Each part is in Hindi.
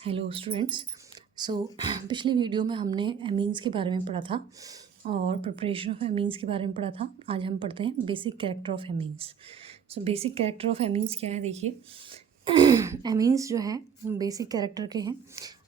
Hello students. सो पिछली वीडियो में हमने एमीन्स के बारे में पढ़ा था और प्रिपरेशन ऑफ एमीन्स के बारे में पढ़ा था। आज हम पढ़ते हैं basic character of amines. So basic character of amines क्या है, देखिए एमीन्स जो है बेसिक कैरेक्टर के हैं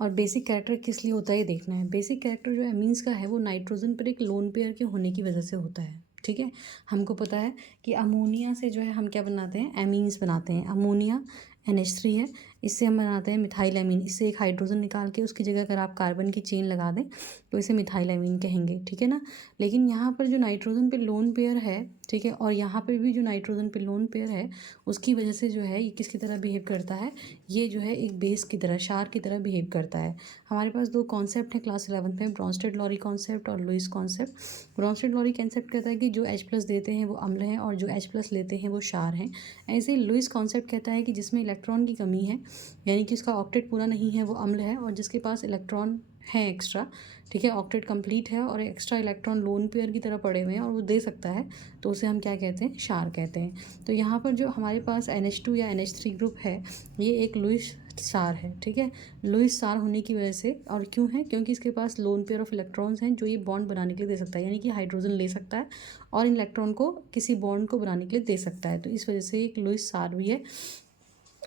और बेसिक कैरेक्टर किस लिए होता है ये देखना है। बेसिक कैरेक्टर जो एमीन्स का है वो नाइट्रोजन पर एक लोन पेयर के होने की वजह से होता है। ठीक है, हमको पता है कि अमोनिया से जो है हम क्या बनाते हैं, एमीन्स बनाते हैं। अमोनिया NH3 है, इससे हम बनाते हैं मिथाइल एमीन। इससे एक हाइड्रोजन निकाल के उसकी जगह अगर आप कार्बन की चेन लगा दें तो इसे मिथाइल एमीन कहेंगे। ठीक है ना। लेकिन यहाँ पर जो नाइट्रोजन पे लोन पेयर है, ठीक है, और यहाँ पे भी जो नाइट्रोजन पे लोन पेयर है उसकी वजह से जो है ये किसकी तरह बिहेव करता है, ये जो है एक बेस की तरह, क्षार की तरह बिहेव करता है। हमारे पास दो कॉन्सेप्ट हैं क्लास 11th में, ब्रॉन्स्टेड लॉरी कॉन्सेप्ट और Lewis concept. Bronsted Lowry concept कहता है कि जो H+ देते हैं वो अम्ल हैं और जो H+ लेते हैं वो क्षार हैं। ऐसे ही लुईस कॉन्सेप्ट कहता है कि जिसमें इलेक्ट्रॉन की कमी है, यानी कि उसका ऑक्टेट पूरा नहीं है, वो अम्ल है, और जिसके पास इलेक्ट्रॉन है एक्स्ट्रा, ठीक है, ऑक्टेट कंप्लीट है और एक्स्ट्रा इलेक्ट्रॉन लोन पेयर की तरह पड़े हुए हैं और वो दे सकता है, तो उसे हम क्या कहते हैं, क्षार कहते हैं। तो यहाँ पर जो हमारे पास NH2 या NH3 ग्रुप है ये एक लुईस क्षार है। ठीक है, लुईस क्षार होने की वजह से, और क्यों है, क्योंकि इसके पास लोन पेयर ऑफ इलेक्ट्रॉन्स हैं जो ये बॉन्ड बनाने के लिए दे सकता है, यानी कि हाइड्रोजन ले सकता है और इन इलेक्ट्रॉन को किसी बॉन्ड को बनाने के लिए दे सकता है, तो इस वजह से एक लुईस क्षार भी है।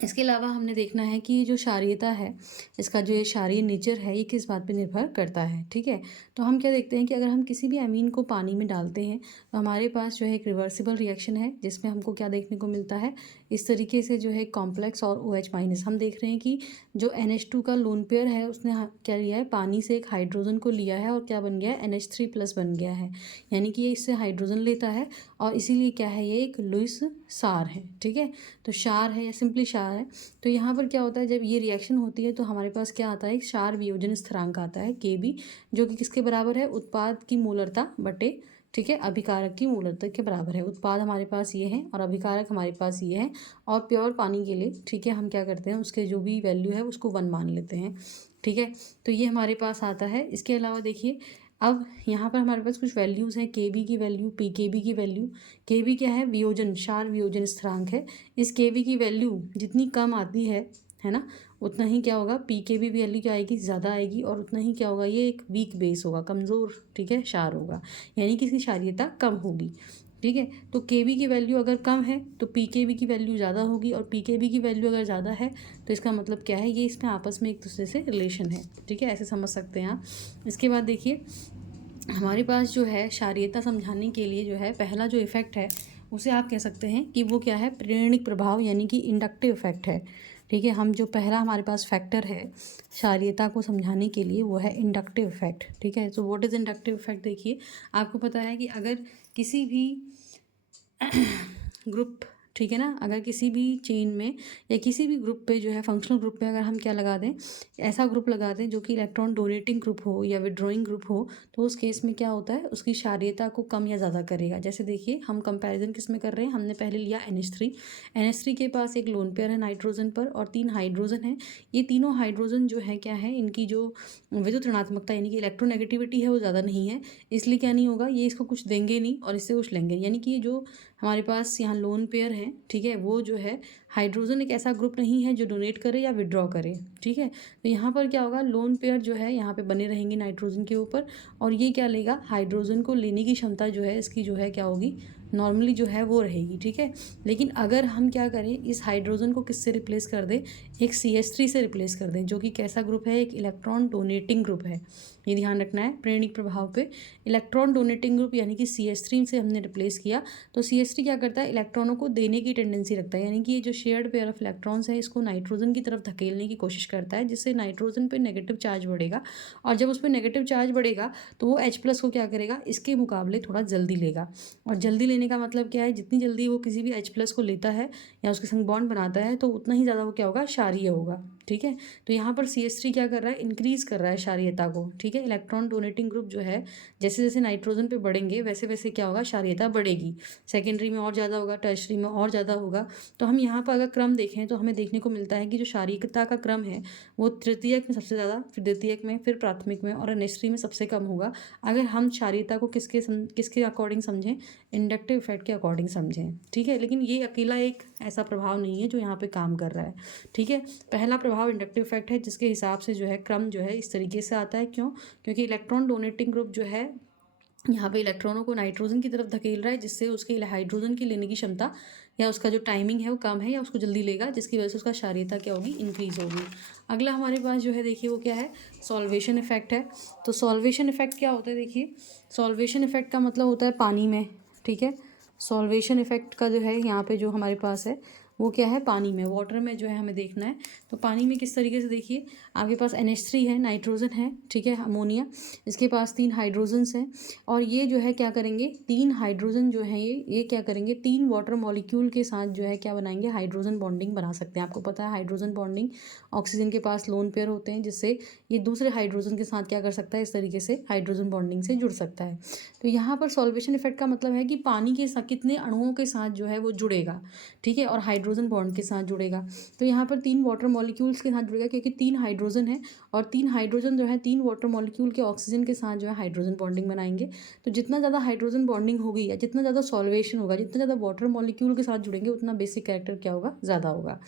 इसके अलावा हमने देखना है कि जो क्षारीयता है, इसका जो ये क्षारीय नेचर है ये किस बात पे निर्भर करता है। ठीक है, तो हम क्या देखते हैं कि अगर हम किसी भी अमीन को पानी में डालते हैं तो हमारे पास जो है एक रिवर्सिबल रिएक्शन है जिसमें हमको क्या देखने को मिलता है, इस तरीके से जो है कॉम्प्लेक्स और OH- हम देख रहे हैं कि जो NH2 का लोन पेयर है उसने क्या लिया है, पानी से एक हाइड्रोजन को लिया है और क्या बन गया है, NH3+ बन गया है, यानी कि ये इससे हाइड्रोजन लेता है और इसीलिए क्या है, ये एक लुईस क्षार है। ठीक है, तो क्षार है या सिंपली क्षार है। तो यहाँ पर क्या होता है, जब ये रिएक्शन होती है तो हमारे पास क्या आता है, एक क्षार वियोजन स्थिरांक आता है Kb, जो कि किसके बराबर है, उत्पाद की मोलरता बटे, ठीक है, अभिकारक की मोलरता के बराबर है। उत्पाद हमारे पास ये है और अभिकारक हमारे पास ये है, और प्योर पानी के लिए, ठीक है, हम क्या करते हैं, उसके जो भी वैल्यू है उसको 1 मान लेते हैं। ठीक है, तो ये हमारे पास आता है। इसके अलावा देखिए अब यहाँ पर हमारे पास कुछ वैल्यूज़ हैं, Kb की वैल्यू, Pkb की वैल्यू। Kb क्या है, वियोजन, क्षार वियोजन स्थिरांक है। इस Kb की वैल्यू जितनी कम आती है ना, उतना ही क्या होगा, Pkb वैल्यू क्या आएगी, ज़्यादा आएगी, और उतना ही क्या होगा, ये एक वीक बेस होगा, कमज़ोर, ठीक है, क्षार होगा, यानी कि इसकी क्षारीयता कम होगी। ठीक है, तो Kb की वैल्यू अगर कम है तो Pkb की वैल्यू ज़्यादा होगी, और Pkb की वैल्यू अगर ज़्यादा है तो इसका मतलब क्या है, ये इसमें आपस में एक दूसरे से रिलेशन है। ठीक है, ऐसे समझ सकते हैं आप। इसके बाद देखिए हमारे पास जो है क्षारीयता समझाने के लिए जो है पहला जो इफ़ेक्ट है उसे आप कह सकते हैं कि वो क्या है, प्रेरणिक प्रभाव, यानी कि इंडक्टिव इफेक्ट है। ठीक है, हम जो पहला हमारे पास फैक्टर है क्षारीयता को समझाने के लिए वो है इंडक्टिव इफेक्ट। ठीक है, तो व्हाट इज़ इंडक्टिव इफेक्ट, देखिए आपको पता है कि अगर किसी भी ग्रुप, ठीक है ना, अगर किसी भी चेन में या किसी भी ग्रुप पे जो है, फंक्शनल ग्रुप पे अगर हम क्या लगा दें, ऐसा ग्रुप लगा दें जो कि इलेक्ट्रॉन डोनेटिंग ग्रुप हो या विड्रॉइंग ग्रुप हो, तो उस केस में क्या होता है, उसकी क्षारीयता को कम या ज़्यादा करेगा। जैसे देखिए हम कंपैरिजन किस में कर रहे हैं, हमने पहले लिया NH3 के पास एक लोन पेयर है नाइट्रोजन पर और 3 हाइड्रोजन है। ये तीनों हाइड्रोजन जो है क्या है, इनकी जो विद्युत ऋणात्मकता यानी कि इलेक्ट्रोनेगेटिविटी है वो ज़्यादा नहीं है, इसलिए क्या नहीं होगा, ये इसको कुछ देंगे नहीं और इससे कुछ लेंगे, यानी कि ये जो हमारे पास यहाँ लोन पेयर हैं, ठीक है, वो जो है हाइड्रोजन एक ऐसा ग्रुप नहीं है जो डोनेट करे या विड्रॉ करे। ठीक है, तो यहाँ पर क्या होगा, लोन पेयर जो है यहाँ पे बने रहेंगे नाइट्रोजन के ऊपर, और ये क्या लेगा, हाइड्रोजन को लेने की क्षमता जो है इसकी जो है क्या होगी, नॉर्मली जो है वो रहेगी। ठीक है, लेकिन अगर हम क्या करें, इस हाइड्रोजन को किससे रिप्लेस कर दें, एक CH3 से रिप्लेस कर दें, जो कि कैसा ग्रुप है, एक इलेक्ट्रॉन डोनेटिंग ग्रुप है। ये ध्यान रखना है, प्रेरणिक प्रभाव पे इलेक्ट्रॉन डोनेटिंग ग्रुप यानी कि CH3 से हमने रिप्लेस किया, तो CH3 क्या करता है, इलेक्ट्रॉनों को देने की टेंडेंसी रखता है, यानी कि ये जो शेयर्ड पेयर ऑफ इलेक्ट्रॉन्स है इसको नाइट्रोजन की तरफ धकेलने की कोशिश करता है, जिससे नाइट्रोजन पे नेगेटिव चार्ज बढ़ेगा, और जब उस पर नेगेटिव चार्ज बढ़ेगा तो वो H+ को क्या करेगा, इसके मुकाबले थोड़ा जल्दी लेगा। और जल्दी लेने का मतलब क्या है, जितनी जल्दी वो किसी भी H+ को लेता है या उसके संग बॉन्ड बनाता है तो उतना ही ज़्यादा वो क्या होगा, क्षारीय होगा। ठीक है, तो यहाँ पर CH3 क्या कर रहा है, इंक्रीज़ कर रहा है क्षारीयता को। ठीक है, इलेक्ट्रॉन डोनेटिंग ग्रुप जो है जैसे जैसे नाइट्रोजन पे बढ़ेंगे वैसे वैसे क्या होगा, क्षारीयता बढ़ेगी, सेकेंडरी में और ज़्यादा होगा, टर्शरी में और ज़्यादा होगा। तो हम यहाँ पर अगर क्रम देखें तो हमें देखने को मिलता है कि जो क्षारीयता का क्रम है वो तृतीयक में सबसे ज़्यादा, फिर द्वितीयक में, फिर प्राथमिक में, और NH3 में सबसे कम होगा। अगर हम क्षारीयता को किसके अकॉर्डिंग समझें, इंडक्टिव इफेक्ट के अकॉर्डिंग समझें। ठीक है, लेकिन ये अकेला एक ऐसा प्रभाव नहीं है जो यहाँ पे काम कर रहा है। ठीक है, पहला प्रभाव प्रभाव इंडक्टिव इफेक्ट है, जिसके हिसाब से जो है क्रम जो है इस तरीके से आता है। क्यों? क्योंकि इलेक्ट्रॉन डोनेटिंग ग्रुप जो है यहाँ पे इलेक्ट्रॉनों को नाइट्रोजन की तरफ धकेल रहा है, जिससे उसकी हाइड्रोजन की लेने की क्षमता या उसका जो टाइमिंग है वो कम है या उसको जल्दी लेगा, जिसकी वजह से उसका क्षारीयता क्या होगी, इंक्रीज होगी। अगला हमारे पास जो है देखिए वो क्या है, सॉल्वेशन इफेक्ट है। तो सॉल्वेशन इफेक्ट क्या होता है, देखिए सॉल्वेशन इफेक्ट का मतलब होता है पानी में, ठीक है। सॉल्वेशन इफेक्ट का जो है यहाँ पे जो हमारे पास है वो क्या है, पानी में, वाटर में जो है हमें देखना है। तो पानी में किस तरीके से, देखिए आपके पास NH3 है, नाइट्रोजन है, ठीक है, अमोनिया, इसके पास 3 हाइड्रोजन्स हैं और ये जो है क्या करेंगे, 3 हाइड्रोजन जो है ये क्या करेंगे, 3 वाटर मॉलिक्यूल के साथ जो है क्या बनाएंगे, हाइड्रोजन बॉन्डिंग बना सकते हैं। आपको पता है हाइड्रोजन बॉन्डिंग, ऑक्सीजन के पास लोन पेयर होते हैं, जिससे ये दूसरे हाइड्रोजन के साथ क्या कर सकता है, इस तरीके से हाइड्रोजन बॉन्डिंग से जुड़ सकता है। तो यहाँ पर सॉल्वेशन इफेक्ट का मतलब है कि पानी के साथ कितने अणुओं के साथ जो है वो जुड़ेगा, ठीक है, और हाइड्रोजन बॉन्ड के साथ जुड़ेगा। तो यहाँ पर 3 वाटर मॉलिक्यूल्स के साथ जुड़ेगा, क्योंकि 3 हाइड्रोजन है और 3 हाइड्रोजन जो है 3 वाटर मॉलिक्यूल के ऑक्सीजन के साथ जो है हाइड्रोजन बॉन्डिंग बनाएंगे। तो जितना ज़्यादा हाइड्रोजन बॉन्डिंग होगी या जितना ज़्यादा सॉल्वेशन होगा, जितना ज़्यादा वाटर मॉलिक्यूल के साथ जुड़ेंगे, उतना बेसिक कैरेक्टर क्या होगा, ज़्यादा होगा।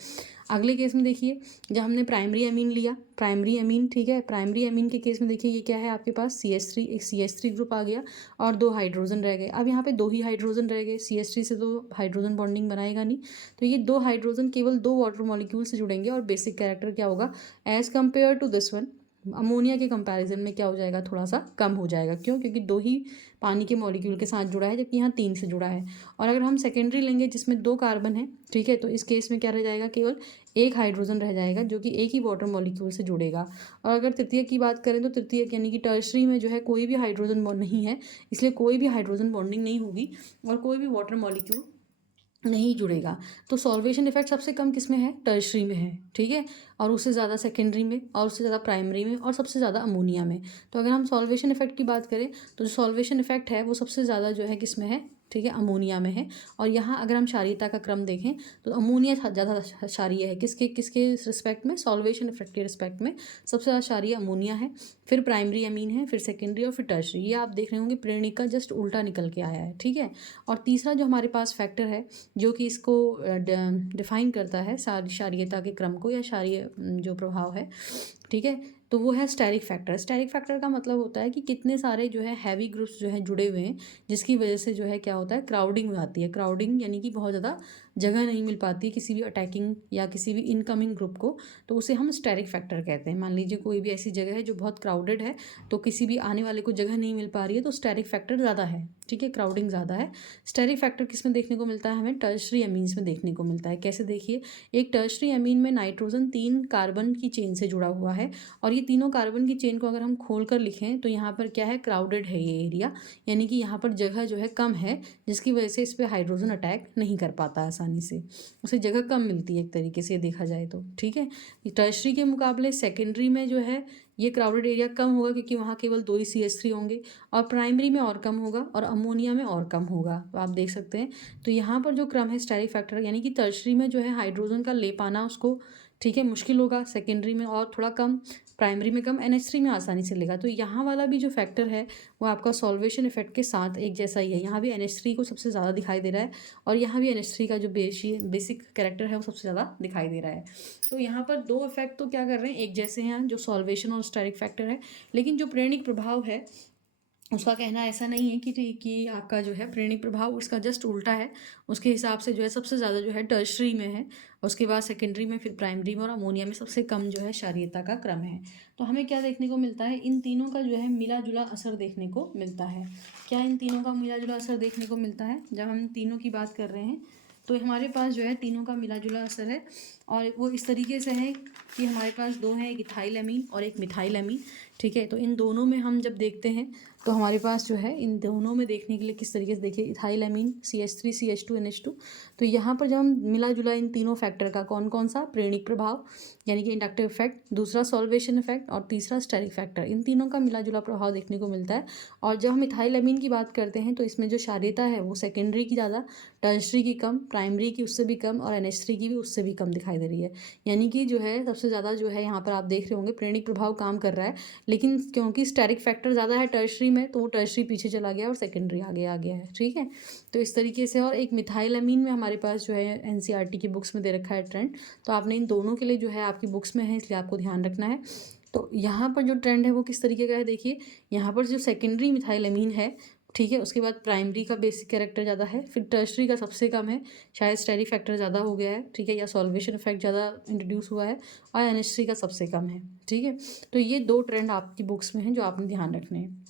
अगले केस में देखिए, जब हमने प्राइमरी अमीन लिया, प्राइमरी अमीन, ठीक है, प्राइमरी अमीन के केस में देखिए ये क्या है आपके पास, CH3, एक CH3 ग्रुप आ गया और 2 हाइड्रोजन रह गए। अब यहाँ पे 2 ही हाइड्रोजन रह गए, CH3 से तो हाइड्रोजन बॉन्डिंग बनाएगा नहीं, तो ये 2 हाइड्रोजन केवल 2 वाटर मॉलिक्यूल से जुड़ेंगे और बेसिक कैरेक्टर क्या होगा, as compare to this one, ammonia के कंपैरिजन में क्या हो जाएगा, थोड़ा सा कम हो जाएगा। क्यों? क्योंकि 2 ही पानी के मॉलिक्यूल के साथ जुड़ा है, जबकि यहाँ 3 से जुड़ा है। और अगर हम सेकेंडरी लेंगे जिसमें 2 कार्बन है, ठीक है, तो इस केस में क्या रह जाएगा, केवल 1 हाइड्रोजन रह जाएगा, जो कि एक ही वाटर मॉलिक्यूल से जुड़ेगा। और अगर तृतीय की बात करें तो तृतीय यानी कि टर्शरी में जो है कोई भी हाइड्रोजन बॉन्ड नहीं है, इसलिए कोई भी हाइड्रोजन बॉन्डिंग नहीं होगी और कोई भी वाटर मॉलिक्यूल नहीं जुड़ेगा। तो सॉल्वेशन इफेक्ट सबसे कम किस में है, टर्शरी में है, ठीक है, और उससे ज़्यादा सेकेंडरी में, और उससे ज़्यादा प्राइमरी में, और सबसे ज़्यादा अमोनिया में। तो अगर हम सॉल्वेशन इफेक्ट की बात करें तो जो सॉल्वेशन इफेक्ट है वो सबसे ज़्यादा जो है किस में है, ठीक है, अमोनिया में है। और यहाँ अगर हम क्षारीयता का क्रम देखें तो अमोनिया ज़्यादा क्षारीय है, किसके किसके रिस्पेक्ट में, सॉल्वेशन इफेक्ट के रिस्पेक्ट में सबसे ज़्यादा क्षारीय अमोनिया है, फिर प्राइमरी अमीन है, फिर सेकेंडरी और फिर टर्शरी। ये आप देख रहे होंगे प्रेरणिक का जस्ट उल्टा निकल के आया है, ठीक है। और तीसरा जो हमारे पास फैक्टर है जो कि इसको डिफाइन करता है क्षारीयता के क्रम को या क्षारीय जो प्रभाव है, ठीक है, तो वो है स्टेरिक फैक्टर। स्टेरिक फैक्टर का मतलब होता है कि कितने सारे जो है हैवी ग्रुप्स जो है जुड़े हुए हैं, जिसकी वजह से जो है क्या होता है, क्राउडिंग हो जाती है। क्राउडिंग यानी कि बहुत ज़्यादा जगह नहीं मिल पाती है किसी भी अटैकिंग या किसी भी इनकमिंग ग्रुप को, तो उसे हम स्टेरिक फैक्टर कहते हैं। मान लीजिए कोई भी ऐसी जगह है जो बहुत क्राउडेड है, तो किसी भी आने वाले को जगह नहीं मिल पा रही है, तो स्टेरिक फैक्टर ज़्यादा है, ठीक है, क्राउडिंग ज़्यादा है। स्टेरिक फैक्टर किस में देखने को मिलता है, हमें टर्शरी अमीन्स में देखने को मिलता है। कैसे, देखिए, एक टर्शरी अमीन में नाइट्रोजन 3 कार्बन की चेन से जुड़ा हुआ है और ये तीनों कार्बन की चेन को अगर हम खोल कर लिखें तो यहाँ पर क्या है, क्राउडेड है ये एरिया, यानी कि यहाँ पर जगह जो है कम है, जिसकी वजह से इस पर हाइड्रोजन अटैक नहीं कर पाता आसानी से, उसे जगह कम मिलती है एक तरीके से देखा जाए तो, ठीक है। टर्शरी के मुकाबले सेकेंडरी में जो है ये क्राउडेड एरिया कम होगा, क्योंकि वहाँ केवल 2 ही CH3 होंगे, और प्राइमरी में और कम होगा और अमोनिया में और कम होगा। तो आप देख सकते हैं, तो यहाँ पर जो क्रम है स्टेरिक फैक्टर, यानी कि टर्शरी में जो है हाइड्रोजन का ले पाना उसको, ठीक है, मुश्किल होगा, सेकेंडरी में और थोड़ा कम, प्राइमरी में कम, NH3 में आसानी से लेगा। तो यहाँ वाला भी जो फैक्टर है वो आपका सॉल्वेशन इफेक्ट के साथ एक जैसा ही है। यहाँ भी NH3 को सबसे ज़्यादा दिखाई दे रहा है और यहाँ भी NH3 का जो बेसिक कैरेक्टर है वो सबसे ज़्यादा दिखाई दे रहा है। तो यहाँ पर 2 इफेक्ट तो क्या कर रहे हैं, एक जैसे हैं, जो सॉल्वेशन और स्टेरिक फैक्टर है। लेकिन जो प्रेरणिक प्रभाव है उसका कहना ऐसा नहीं है कि आपका जो है प्रेरणिक प्रभाव उसका जस्ट उल्टा है। उसके हिसाब से जो है सबसे ज़्यादा जो है टर्शरी में है, उसके बाद सेकेंडरी में, फिर प्राइमरी में और अमोनिया में सबसे कम जो है क्षारीयता का क्रम है। तो हमें क्या देखने को मिलता है, इन तीनों का जो है मिला जुला असर देखने को मिलता है। क्या इन तीनों का मिला जुला असर देखने को मिलता है? जब हम तीनों की बात कर रहे हैं तो हमारे पास जो है तीनों का मिला जुला असर है, और वो इस तरीके से है कि हमारे पास 2 हैं, एक इथाइल अमीन और एक मिथाइल अमीन, ठीक है। तो इन दोनों में हम जब देखते हैं तो हमारे पास जो है इन दोनों में देखने के लिए किस तरीके से, देखिए इथाइल अमीन CH3 CH2 NH2, तो यहाँ पर जब हम मिला जुला इन तीनों फैक्टर का, कौन कौन सा, प्रेरणिक प्रभाव यानी कि इंडक्टिव इफेक्ट, दूसरा सॉल्वेशन इफेक्ट और तीसरा स्टेरिक फैक्टर, इन तीनों का मिला जुला प्रभाव देखने को मिलता है। और जब हम इथाइल अमीन की बात करते हैं तो इसमें जो क्षारीयता है वो सेकेंडरी की ज़्यादा, टर्शरी की कम, प्राइमरी की उससे भी कम और NH3 की भी उससे भी कम दिखाई दे रही है। यानी कि जो है सबसे ज़्यादा जो है यहाँ पर आप देख रहे होंगे प्रेरणिक प्रभाव काम कर रहा है, लेकिन क्योंकि स्टेरिक फैक्टर ज़्यादा है टर्शरी में, तो वो टर्शरी पीछे चला गया और सेकेंडरी आगे आ गया है। ठीक है, तो इस तरीके से। और एक मिथाइल अमीन में हमारे पास जो है NCERT की बुक्स में दे रखा है ट्रेंड, तो आपने इन दोनों के लिए जो है आपकी बुक्स में है, इसलिए आपको ध्यान रखना है। तो यहाँ पर जो ट्रेंड है वो किस तरीके का है, देखिए यहाँ पर जो सेकेंडरी मिथाइल अमीन है, ठीक है, उसके बाद प्राइमरी का बेसिक कैरेक्टर ज़्यादा है, फिर टर्शरी का सबसे कम है, शायद स्टेरिक फैक्टर ज़्यादा हो गया है, ठीक है, या सॉल्वेशन इफेक्ट ज़्यादा इंट्रोड्यूस हुआ है, और NH3 का सबसे कम है। ठीक है, तो ये दो ट्रेंड आपकी बुक्स में हैं जो आपने ध्यान रखने हैं।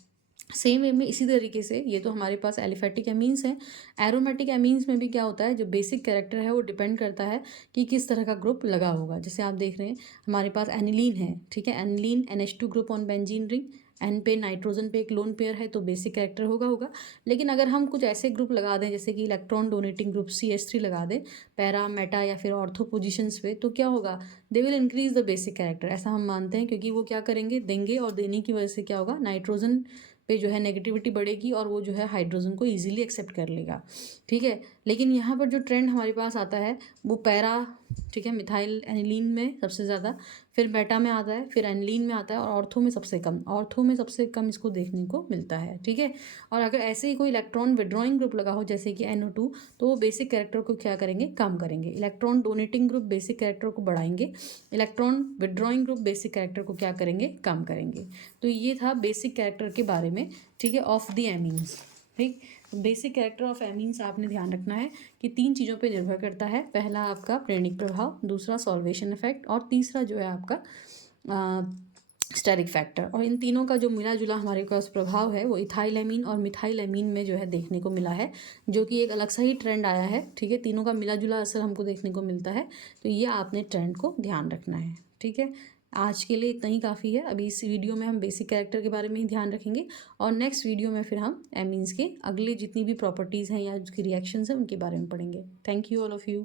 सेम वे में इसी तरीके से ये तो हमारे पास एलिफेटिक एमीन्स हैं। एरोमेटिक एमीन्स में भी क्या होता है, जो बेसिक कैरेक्टर है वो डिपेंड करता है कि किस तरह का ग्रुप लगा होगा। जैसे आप देख रहे हैं हमारे पास एनिलीन है, ठीक है, aniline NH2 group on benzene ring, N पे नाइट्रोजन पे एक लोन पेयर है, तो बेसिक कैरेक्टर होगा। लेकिन अगर हम कुछ ऐसे ग्रुप लगा दें जैसे कि इलेक्ट्रॉन डोनेटिंग ग्रुप CH3 लगा दें पैरा मेटा या फिर ऑर्थो पोजिशंस पे, तो क्या होगा, they will increase the basic character, ऐसा हम मानते हैं, क्योंकि वो क्या करेंगे, देंगे, और देने की वजह से क्या होगा, नाइट्रोजन पे जो है नेगेटिविटी बढ़ेगी और वो जो है हाइड्रोजन को इजीली एक्सेप्ट कर लेगा। ठीक है, लेकिन यहाँ पर जो ट्रेंड हमारे पास आता है वो पैरा, ठीक है, मिथाइल एनिलीन में सबसे ज़्यादा, फिर बेटा में आता है, फिर एनिलीन में आता है, और ऑर्थो में सबसे कम, ऑर्थो में सबसे कम इसको देखने को मिलता है। ठीक है, और अगर ऐसे ही कोई इलेक्ट्रॉन विड्रॉइंग ग्रुप लगा हो जैसे कि NO2, तो वो बेसिक कैरेक्टर को क्या करेंगे, कम करेंगे। Electron donating group basic character को बढ़ाएंगे, electron withdrawing group basic character को क्या करेंगे, कम करेंगे। तो ये था बेसिक कैरेक्टर के बारे में, ठीक है, ऑफ द एमीन्स। ठीक, बेसिक कैरेक्टर ऑफ एमीन्स आपने ध्यान रखना है कि 3 चीज़ों पे निर्भर करता है। पहला आपका प्रेरणिक प्रभाव, दूसरा सॉल्वेशन इफेक्ट, और तीसरा जो है आपका स्टेरिक फैक्टर। और इन तीनों का जो मिला जुला हमारे पास प्रभाव है वो इथाइल एमीन और मिथाइल एमीन में जो है देखने को मिला है, जो कि एक अलग सा ही ट्रेंड आया है। ठीक है, तीनों का मिला जुला असर हमको देखने को मिलता है, तो ये आपने ट्रेंड को ध्यान रखना है। ठीक है, आज के लिए इतना ही काफ़ी है। अभी इस वीडियो में हम बेसिक कैरेक्टर के बारे में ही ध्यान रखेंगे, और नेक्स्ट वीडियो में फिर हम एमीन्स के अगले जितनी भी प्रॉपर्टीज़ हैं या उसकी रिएक्शंस हैं उनके बारे में पढ़ेंगे। Thank you all of you.